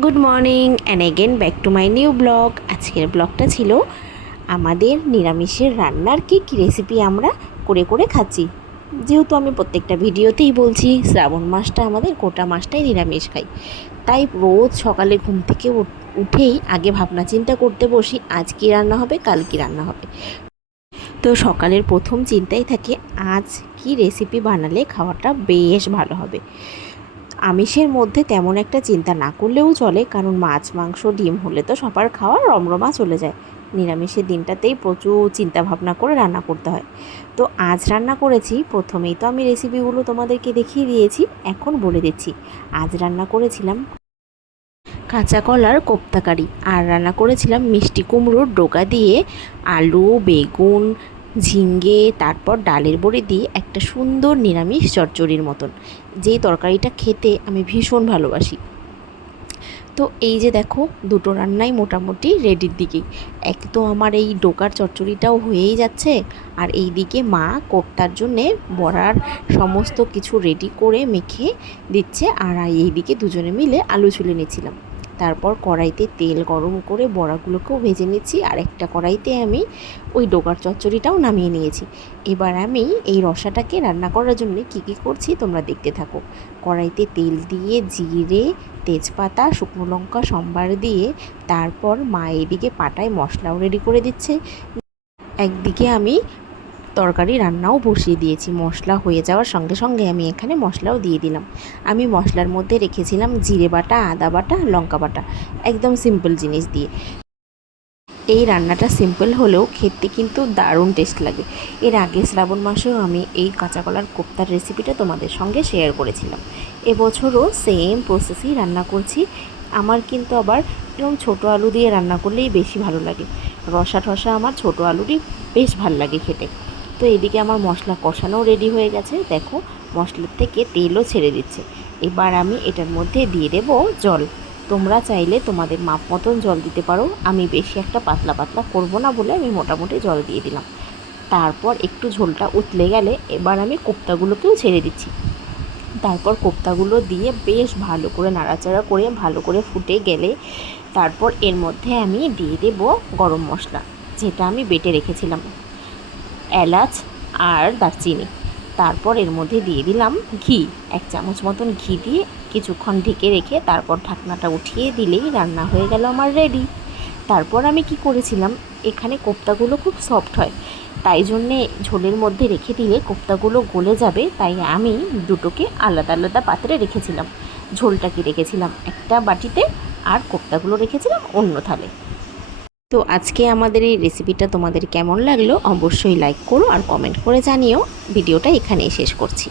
Good morning and again back to my new blog. আজকের ব্লগটা ছিল আমাদের নিরামিষের রান্নার কী কী রেসিপি আমরা করে করে খাচ্ছি। যেহেতু আমি প্রত্যেকটা ভিডিওতেই বলছি শ্রাবণ মাসটা আমাদের গোটা মাসটাই নিরামিষ খাই, তাই রোজ সকালে ঘুম থেকে উঠেই আগে ভাবনা চিন্তা করতে বসি আজ কী রান্না হবে, কাল কী রান্না হবে। তো সকালের প্রথম চিন্তাই থাকে আজ কি রেসিপি বানালে খাওয়াটা বেশ ভালো হবে। আমিষের মধ্যে তেমন একটা চিন্তা না করলেও চলে, কারণ মাছ মাংস ডিম হলে তো সবার খাওয়া রমরমা চলে যায়। নিরামিষের দিনটাতেই প্রচুর চিন্তা ভাবনা করে রান্না করতে হয়। তো আজ রান্না করেছি, প্রথমেই তো আমি রেসিপিগুলো তোমাদেরকে দেখিয়ে দিয়েছি, এখন বলে দিচ্ছি। আজ রান্না করেছিলাম কাঁচা কলার কোপ্তাকারি, আর রান্না করেছিলাম মিষ্টি কুমড়োর ডোকা দিয়ে আলু বেগুন ঝিঙ্গে তারপর ডালের বড়ি দিয়ে একটা সুন্দর নিরামিষ চচ্চড়ির মতন, যেই তরকারিটা খেতে আমি ভীষণ ভালোবাসি। তো এই যে দেখো, দুটো রান্নাই মোটামুটি রেডির দিকেই। এক তো আমার এই ডোকার চচ্চড়িটাও হয়েই যাচ্ছে, আর এই দিকে মা কোপ্তার জন্যে বড়ার সমস্ত কিছু রেডি করে মেখে দিচ্ছে, আর এই দিকে দুজনে মিলে আলু ছুলে নিচ্ছিলাম। তারপর কড়াইতে তেল গরম করে বড়াগুলোকেও ভেজে নিচ্ছি, আর একটা কড়াইতে আমি ওই ডোকার চচ্চড়িটাও নামিয়ে নিয়েছি। এবার আমি এই রসাটাকে রান্না করার জন্য কী কী করছি তোমরা দেখতে থাকো। কড়াইতে তেল দিয়ে জিরে তেজপাতা শুকনো লঙ্কা সম্বার দিয়ে তারপর মা এদিকে পাটায় মশলাও রেডি করে দিচ্ছে। একদিকে আমি তরকারি রান্নাও বসিয়ে দিয়েছি। মশলা হয়ে যাওয়ার সঙ্গে সঙ্গে আমি এখানে মশলাও দিয়ে দিলাম। আমি মশলার মধ্যে রেখেছিলাম জিরে বাটা আদা বাটা লঙ্কা বাটা, একদম সিম্পল জিনিস দিয়ে। এই রান্নাটা সিম্পল হলেও খেতে কিন্তু দারুণ টেস্ট লাগে। এর আগে শ্রাবণ মাসেও আমি এই কাঁচা কলার কোপ্তার রেসিপিটা তোমাদের সঙ্গে শেয়ার করেছিলাম। এবছরও সেম প্রসেসেই রান্না করছি। আমার কিন্তু আবার এরকম ছোটো আলু দিয়ে রান্না করলেই বেশি ভালো লাগে। রসা ঠসা আমার ছোটো আলুরই বেশ ভালো লাগে খেতে। তো এদিকে আমার মশলা কষানোও রেডি হয়ে গেছে, দেখো মশলার থেকে তেলও ছেড়ে দিচ্ছে। এবার আমি এটার মধ্যে দিয়ে দেবো জল। তোমরা চাইলে তোমাদের মাপ মতন জল দিতে পারো, আমি বেশি একটা পাতলা পাতলা করব না বলে আমি মোটামুটি জল দিয়ে দিলাম। তারপর একটু ঝোলটা উতলে গেলে এবার আমি কোপ্তাগুলোকেও ছেড়ে দিচ্ছি। তারপর কোপ্তাগুলো দিয়ে বেশ ভালো করে নাড়াচাড়া করে ভালো করে ফুটে গেলে তারপর এর মধ্যে আমি দিয়ে দেব গরম মশলা, যেটা আমি বেটে রেখেছিলাম, এলাচ আর দারচিনি। তারপর এর মধ্যে দিয়ে দিলাম ঘি, 1 চামচ মতন ঘি দিয়ে কিছুক্ষণ ঢেকে রেখে তারপর ঢাকনাটা উঠিয়ে দিলেই রান্না হয়ে গেল আমার রেডি। তারপর আমি কি করেছিলাম, এখানে কোপ্তাগুলো খুব সফট হয়, তাই জন্যে ঝোলের মধ্যে রেখে দিলে কোপ্তাগুলো গলে যাবে, তাই আমি দুটোকে আলাদা আলাদা পাত্রে রেখেছিলাম। ঝোলটাকে রেখেছিলাম একটা বাটিতে আর কোপ্তাগুলো রেখেছিলাম অন্য থালে। তো আজকে আমাদের এই রেসিপিটা তোমাদের কেমন লাগলো অবশ্যই লাইক করো আর কমেন্ট করে জানিও। ভিডিওটা এখানেই শেষ করছি।